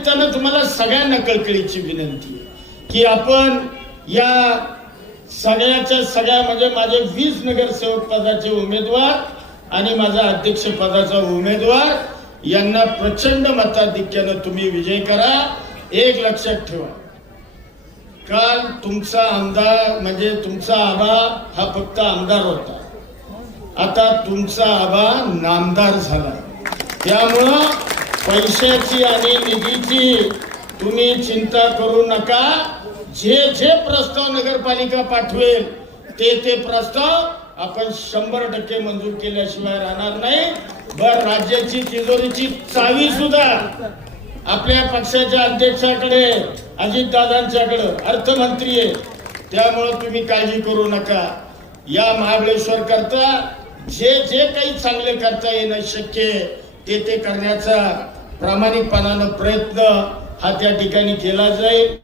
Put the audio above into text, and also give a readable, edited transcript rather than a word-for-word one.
निमित्तानं तुम्हाला सगळ्यांना कळकळीची विनंती आहे की आपण या सगळ्याच्या सगळ्या म्हणजे माझे 20 नगरसेवक पदाचे उमेदवार आणि माझा अध्यक्ष पदाचा उमेदवार यांना प्रचंड मताधिक्यानं तुम्ही विजय करा. एक लक्षात ठेवा, काल तुमचा आमदार म्हणजे तुमचा आबा हा फक्त आमदार होता, आता तुमचा आबा नामदार झाला. त्यामुळं पैशाची आणि निधीची तुम्ही चिंता करू नका. जे जे प्रस्ताव नगरपालिका पाठवेल ते प्रस्ताव आपण 100% मंजूर केल्याशिवाय राहणार नाही. राज्याची तिजोरीची चावी सुद्धा आपल्या पक्षाच्या अध्यक्षाकडे, अजितदादांच्याकडे, अर्थमंत्री आहे. त्यामुळे तुम्ही काळजी करू नका. या महाबळेश्वर करता जे जे काही चांगले करता येणं शक्य ते करण्याचा प्रामाणिकपणानं प्रयत्न हा त्या ठिकाणी केला जाईल.